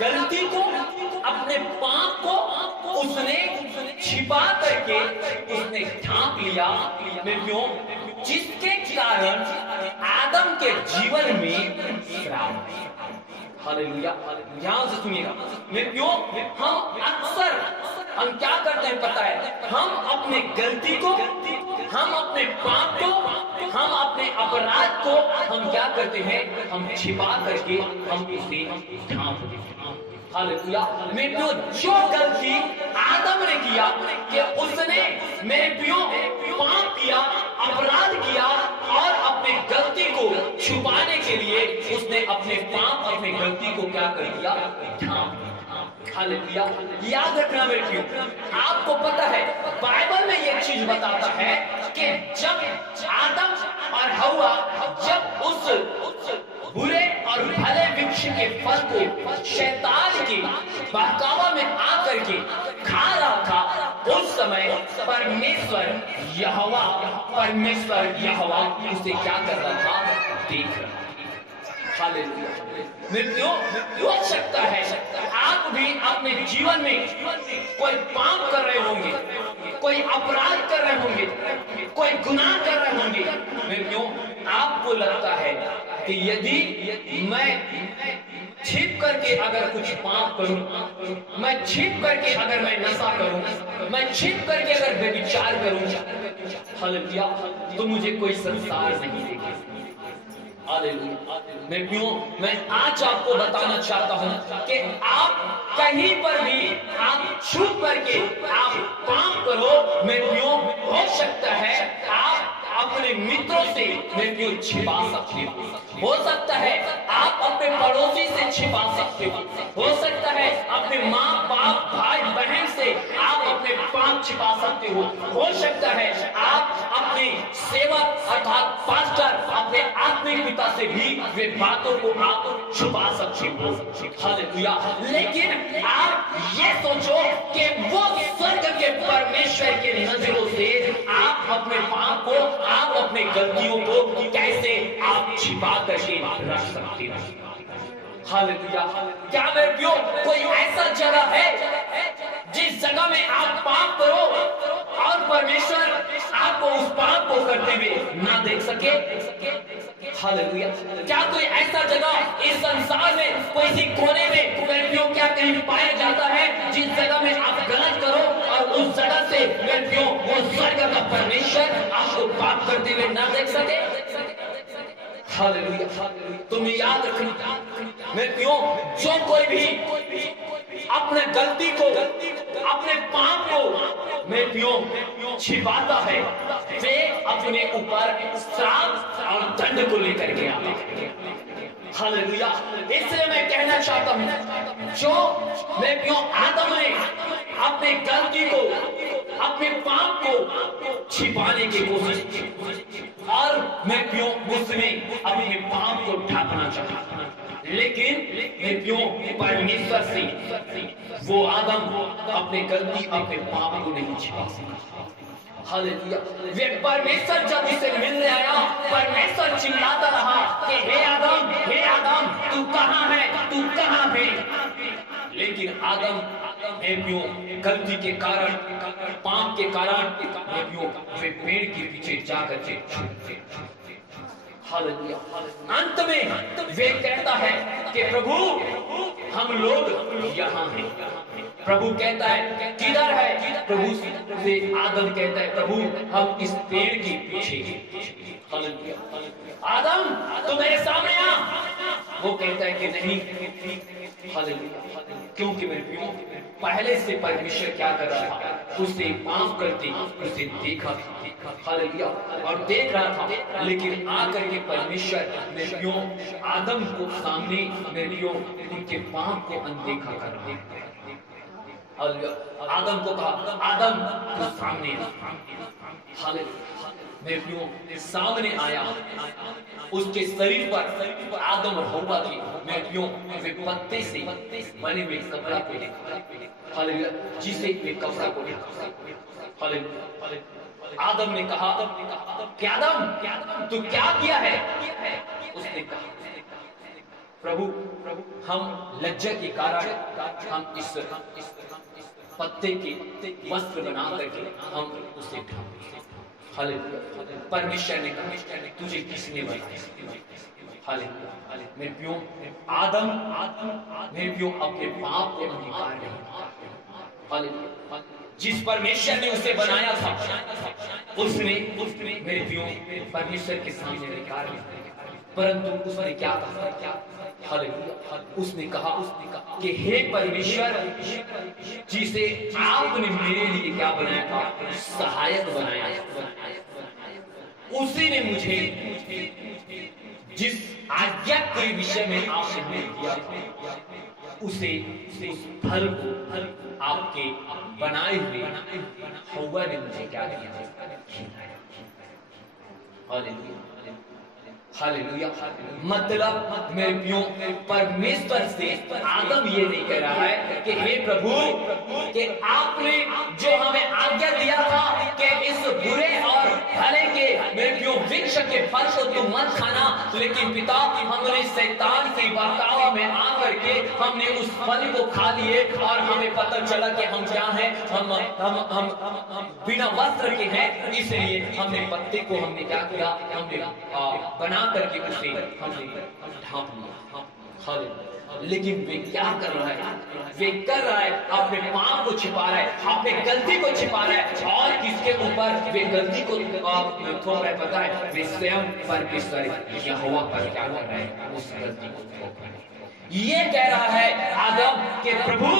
गलती को, अपने पाप को उसने छिपा करके उसने ढांप लिया। क्यों? जिसके कारण आदम के जीवन में श्राप। हालेलुया। ध्यान से सुनिएगा। क्यों? हम क्या करते हैं पता है? हम अपने गलती को, हम अपने पाप को, हम अपने अपराध को हम क्या करते हैं? हम छिपा करके हम उसे ढांप देते हैं। हालेलुया। क्यों? जो गलती आदम ने किया कि उसने मेरे प्रियो पाप किया, अपराध किया और अपने गलती को छुपाने के लिए उसने अपने पाप, अपने गलती को क्या कर दिया? ढांप। हालेलुया। याद रखना मेरे प्रियो, आपको पता है बाइबल में यह चीज बताता है कि जब आदम और हव्वा जब उस बुरे और भले वृक्ष के फल को शैतान के बहकावा में आकर के खा रहा था, उस समय परमेश्वर यहोवा उसे क्या कर रहा था? देख रहा था। हालेलुया। हो सकता है आप भी अपने जीवन में कोई पाप कर रहे होंगे, कोई अपराध कर रहे होंगे, कोई गुनाह कर रहे होंगे। क्यों? आपको लगता है कि यदि मैं छिप करके अगर कुछ पाप करूं, मैं छिप करके अगर मैं नशा करूं, मैं छिप करके अगर व्यभिचार करूं, हालेलुया, तो मुझे कोई संसार नहीं देगा। हालेलुया। मैं आज आपको बताना चाहता हूं कि आप कहीं पर भी आप छुप करके आप पाप करो, हो सकता है आप अपने मित्रों से छिपा सकते हो सकता है आप अपने पड़ोसी से छिपा सकते हो सकता है अपने माँ बाप भाई बहन से आप अपने पाप छिपा सकते हो सकता है आप अपने सेवक अर्थात पास्टर, अपने आत्मिक पिता से भी वे बातों को आप छुपा सकते हो। हालेलुया। लेकिन आप ये सोचो कि वो स्वर्ग के परमेश्वर के नजरों से आप अपने पाप को, आप अपने गलतियों को कैसे आप छिपा करके रख सकते हो। हालेलुया। क्या मेरे प्रियो कोई ऐसा जगह है जिस जगह में आप पाप करो और परमेश्वर आपको उस पाप को करते हुए ना देख सके? हालेलुया। क्या कोई ऐसा जगह इस संसार में, कोई सी कोने में मेरे प्रियो क्या कहीं पाया जाता है जिस जगह में आप गलत करो और उस जगह से मेरे प्रियो वो स्वर्ग का परमेश्वर आपको पाप करते हुए ना देख सके? हालेलुया। तुम याद रखना मैं क्यों, जो कोई भी अपने गलती को, अपने पाप को मैं क्यों छिपाता है, वे अपने ऊपर श्राप और दंड को लेकर के आता है। हालेलुया। इसलिए मैं कहना चाहता हूं, जो मैं क्यों आदम ने अपने गलती को, अपने पाप को छिपाने की कोशिश की और मैं क्यों उसने अपने पाप को ढांकना चाहा, लेकिन मैं क्यों परमेश्वर से वो आदम अपने गलती, अपने पाप को नहीं छिपा सका। हालेलुया। वे परमेश्वर जब इसे मिलने आया, परमेश्वर चिल्लाता रहा कि हे आदम तू कहां है, तू कहां है? लेकिन आदम क्यों गलती के कारण, पाप के कारण क्यों वे पेड़ के पीछे जाकर के छुप। हालेलुया। अंत में वे कहता है कि प्रभु हम लोग यहाँ हैं। प्रभु कहता है किधर है? प्रभु से आदम कहता है प्रभु हम इस पेड़ के पीछे। हालेलुया। आदम तो मेरे सामने आ। वो कहता है कि नहीं। हालेलुया। क्योंकि मेरे प्रियो पहले से परमेश्वर क्या कर रहा था, उसे माफ करते उसे देखा था। हालेलुया। और देख रहा था, लेकिन आकर के परमेश्वर ने क्यों आदम को सामने में क्यों उनके पाप को अनदेखा कर दिया। आदम को कहा आदम तो सामने। हालेलुया। मैं क्यों सामने आया, उसके शरीर पर आदम और हव्वा की मैं क्यों वे पत्ते से बने हुए कपड़ा को देखा। हालेलुया। जिसे वे कपड़ा को देखा। हालेलुया। आदम ने कहा कि आदम तू क्या किया है? उसने कहा प्रभु हम लज्जा के कारण हम इस पत्ते के वस्त्र बना करके हम उसे ढांपते। हालेलुया। परमेश्वर ने कहा तुझे किसने बनाया? हालेलुया। मेरे प्रियो आदम मेरे प्रियो अपने पाप को अंगीकार नहीं। हालेलुया। जिस परमेश्वर ने उसे बनाया था उसने मेरे प्रियो परमेश्वर के सामने अंगीकार नहीं, परंतु उसने क्या कहा? हालेलुया। उसने कहा कि हे परमेश्वर जिसे आपने मेरे लिए क्या बनाया था? सहायक बनाया। उसी ने मुझे जिस आज्ञा के विषय में आपने दिया उसे उस फल को आपके बनाए हुए हव्वा ने मुझे क्या किया? हालेलुया। हालेलुया। मतलब मेरे प्रियो परमेश्वर से आदम ये नहीं कह रहा है कि हे प्रभु कि आपने जो हमें आज्ञा दिया था कि इस बुरे और भले के मेरे प्रियो वृक्ष के फल को तुम मत खाना, लेकिन पिता हमने शैतान के बहकावा में आकर के हमने उस फल को खा लिए और हमें पता चला कि हम क्या हैं? हम बिना वस्त्र के हैं, इसलिए हमने पत्ते को हमने क्या किया? हमने बना करके उसे हमने ढांप लिया। हालेलुया। लेकिन वे क्या कर रहा है? वे कर रहा है अपने पाप को छिपा रहा है, अपने गलती को छिपा रहा है। और किसके ऊपर वे गलती को थोप रहा है? पता है? वे स्वयं परमेश्वर यहोवा पर क्या कर रहे हैं? उस गलती को थोप रहे हैं। ये कह रहा है आदम के प्रभु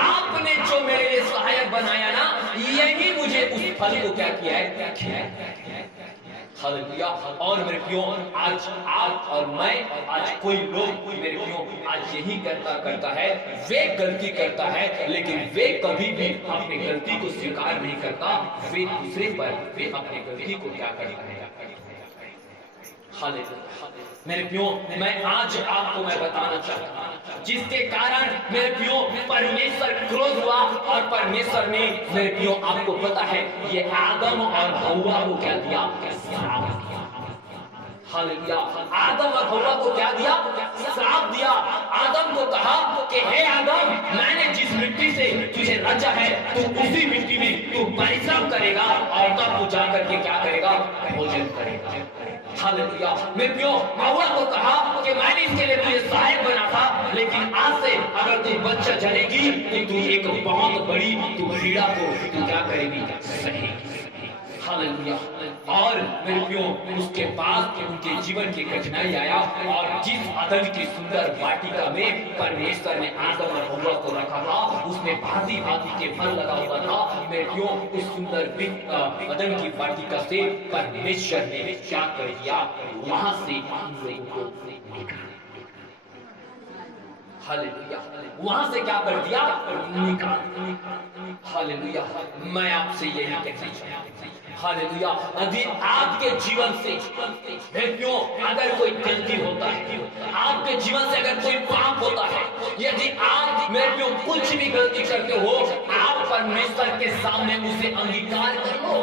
आपने जो मेरे लिए सहायक बनाया ना, यही मुझे उस फल को क्या किया है? हालेलुया। और मेरे प्रियो आज आप और मैं, आज कोई लोग मेरे प्रियो आज यही करता है, वे गलती करता है लेकिन वे कभी भी अपनी गलती को स्वीकार नहीं करता, वे दूसरे पर वे अपनी गलती को क्या करता है? हालेलुया। मेरे प्रियो मैं आज आपको मैं बताना चाहता हूं जिसके कारण मेरे प्रियो परमेश्वर क्रोध हुआ और परमेश्वर ने मेरे प्रियो आपको पता है ये आदम और हव्वा को क्या दिया? श्राप दिया। हालेलुया। आदम और हव्वा को क्या दिया? श्राप दिया। आदम को कहा कि हे आदम मैंने जिस मिट्टी से तुझे रचा है तू उसी मिट्टी में तू परिश्रम करेगा और तब तू जाकर के क्या करेगा? भोजन करेगा। हालेलुया। मेरे प्रियो हव्वा को कहा कि मैंने इसके लिए तुझे सहायक बना था, लेकिन आज से अगर तू बच्चा जनेगी तो तू एक बहुत बड़ी तू पीड़ा को तू क्या करेगी? सहेगी। हालेलुया। और मेरे प्रियो उसके बाद उनके जीवन की कठिनाई आया और जिस अदन की सुंदर वाटिका में परमेश्वर ने आदम और हव्वा को रखा था उसमें भांति भांति के फल लगा हुआ था। मेरे प्रियो उस सुंदर अदन की वाटिका से परमेश्वर ने क्या कर दिया? वहां से हम लोगों को निकाल। हालेलुया। वहां से क्या कर दिया? निकाल। हालेलुया। मैं आपसे यही कहना चाहता हूं हालेलुया यदि आपके जीवन से क्यों अगर कोई गलती होता है, आपके जीवन से अगर कोई पाप होता है, यदि आप मेरे क्यों कुछ भी गलती करते हो, आप परमेश्वर के सामने उसे अंगीकार कर लो।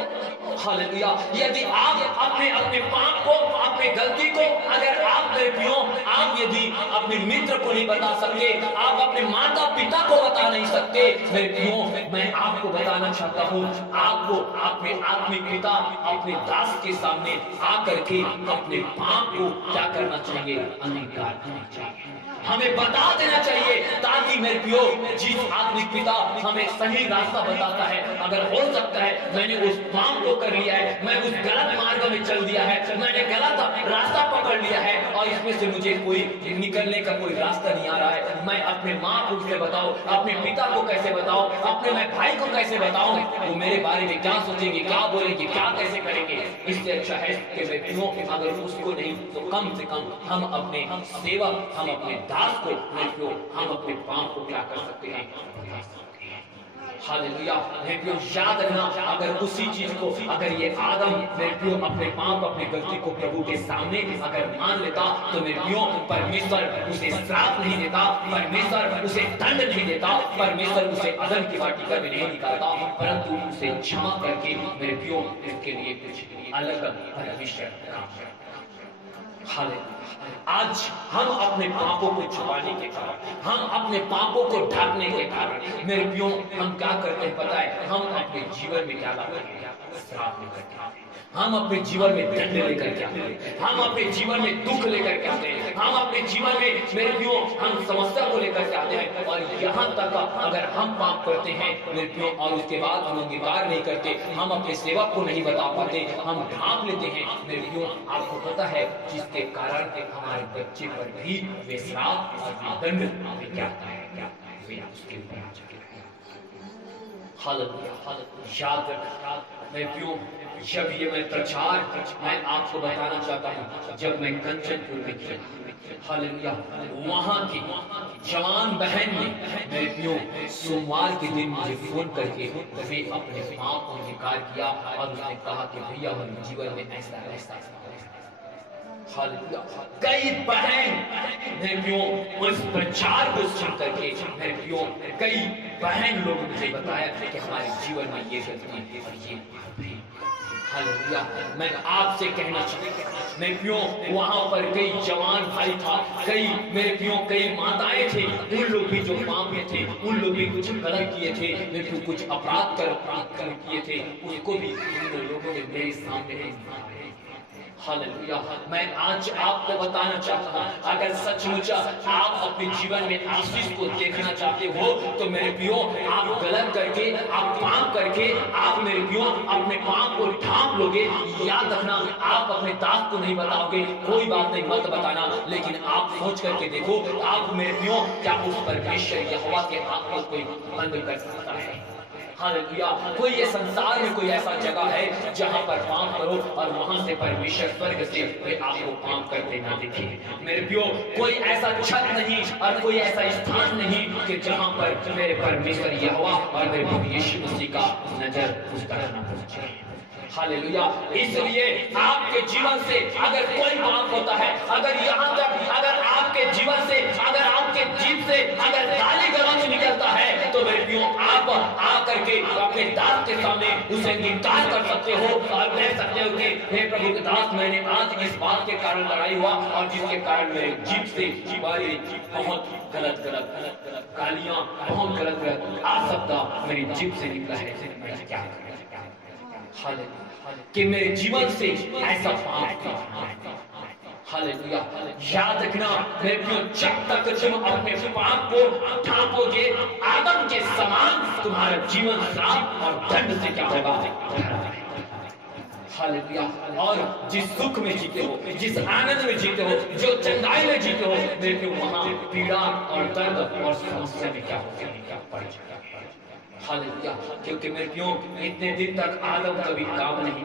हालेलुया। यदि आप अपने अपने पाप को अपने गलती को अगर आप मेरे प्रियो आप यदि अपने मित्र को नहीं बता सकते, आप अपने माता पिता को बता नहीं सकते, मेरे प्रियो मैं आपको बताना चाहता हूँ आपको अपने आत्मिक पिता अपने दास के सामने आकर के अपने पाप को क्या करना चाहिए? अंगीकार करना चाहिए, हमें बता देना चाहिए ताकि मेरे प्रियो जिस आत्मिक पिता हमें सही रास्ता बताता है, अगर हो सकता है मैंने उस पाप को कर लिया है, मैं उस गलत मार्ग में चल दिया है, मैंने गलत रास्ता पकड़ लिया है और इसमें से मुझे कोई निकलने का कोई रास्ता नहीं आ रहा है, मैं अपने माँ को कैसे बताऊं, अपने पिता को कैसे बताऊं, अपने मैं भाई को कैसे बताऊं, वो मेरे बारे में क्या सोचेंगे, क्या बोलेंगे, क्या कैसे करेंगे। इससे अच्छा है कि मैं क्यों अगर उसको नहीं तो कम से कम हम अपने सेवक हम अपने दास को क्यों हम अपने पाप को क्या कर सकते हैं? हालेलुया। याद रखना अगर उसी चीज को अगर ये आदम मेरे अपने पाप अपनी गलती को प्रभु के सामने अगर मान लेता तो मेरे परमेश्वर उसे श्राप नहीं देता, परमेश्वर उसे दंड नहीं देता, परमेश्वर उसे अदन की वाटिका में नहीं निकालता, परंतु उसे क्षमा करके मेरे इसके लिए कुछ अलग परमेश्वर काम करता। हालेलुया। आज हम अपने पापों को छुपाने के कारण, हम अपने पापों को ढकने के कारण मेरे प्रियो हम क्या करते हैं पता है? हम अपने जीवन में क्या लाते हैं? श्राप लेकर के आते हैं। हम अपने जीवन में दंड लेकर के आते हैं। हम अपने जीवन में दुख लेकर के आते हैं। हम अपने जीवन में मेरे प्रियो हम समस्या को लेकर के आते हैं। और यहाँ तक अगर हम पाप करते हैं मेरे प्रियो और उसके बाद हम अंगीकार नहीं करते, हम अपने सेवक को नहीं बता पाते, हम ढांप लेते हैं मेरे प्रियो, आपको पता है जिसके कारण हमारे बच्चे पर भी वे श्राप और दंड क्या वे उसके ऊपर आ चुके हैं। हालेलुया। याद रखना मैं क्यों जब ये मैं प्रचार मैं आपको बताना चाहता हूँ, जब मैं कंचनपुर में किया, हालेलुया, वहाँ की जवान बहन ने मेरे प्रियो सोमवार के दिन मुझे फोन करके वे अपने पाप को स्वीकार किया और उसने कहा कि भैया हमारे जीवन में ऐसा ऐसा हालेलुया। कई बहन मेरे प्रियो उस प्रचार को सुन करके मेरे प्रियो कई बहन लोग मुझे बताया कि हमारे जीवन में ये गलती और ये हालेलुया। मैं आपसे कहना चाहता हूं मेरे प्रियो वहां पर कई जवान भाई था, कई मेरे प्रियो कई माताएं थे, उन लोग भी जो पाप में थे, उन लोग भी कुछ गलत किए थे, मेरे प्रियो कुछ अपराध कर किए थे, उसको भी उन लोगों ने मेरे सामने हालेलुया। मैं आज आपको बताना चाहता हूं अगर सचमुच आप अपने जीवन में आशीष को देखना चाहते हो तो मेरे प्रियो आप गलत करके आप पाप करके आप मेरे प्रियो अपने पाप को ढांप लोगे। याद रखना आप अपने दास को नहीं बताओगे, कोई बात नहीं मत बताना, लेकिन आप सोच करके देखो आप मेरे प्रियो क्या उस परमेश्वर यहोवा के हाथ को कोई बंद कर सकता है? हालेलुया। कोई ये संसार में कोई ऐसा जगह है जहां पर पाप करो और वहां से परमेश्वर स्वर्ग से कोई आपको पाप करते ना दिखे? मेरे प्रियो कोई ऐसा छत नहीं और कोई ऐसा स्थान नहीं कि जहां पर मेरे परमेश्वर यहोवा और मेरे प्रभु यीशु मसीह का नजर उस तरह ना पहुंचे। हालेलुया। इसलिए आपके जीवन से अगर कोई पाप होता है, अगर यहाँ तक अगर आपके जीवन से अगर आपके जीव से अगर गाली गलौज निकलता है तो मेरे प्रियो आप आकर के अपने दास के सामने उसे इंकार कर सकते हो और कह सकते हो कि हे प्रभु के दास मैंने आज इस बात के कारण लड़ाई हुआ और जिसके कारण मेरे जीव से बहुत गलत गालियां बहुत गलत शब्द मेरी जीव से निकला है, मैं क्या करूं? कि मेरे जीवन से ऐसा पाप हालेलुया। याद रखना मेरे प्रियो जब तक तुम अपने पाप को ढांपोगे आदम के समान तुम्हारा जीवन श्राप और दंड से क्या होगा? हालेलुया। और जिस सुख में जीते हो, जिस आनंद में जीते हो, जो चंगाई में जीते हो, मेरे प्रियो वहां पीड़ा और दर्द और समस्या में क्या होगा? हालेलुया। क्योंकि मेरे प्रियो इतने दिन तक आदम कभी काम नहीं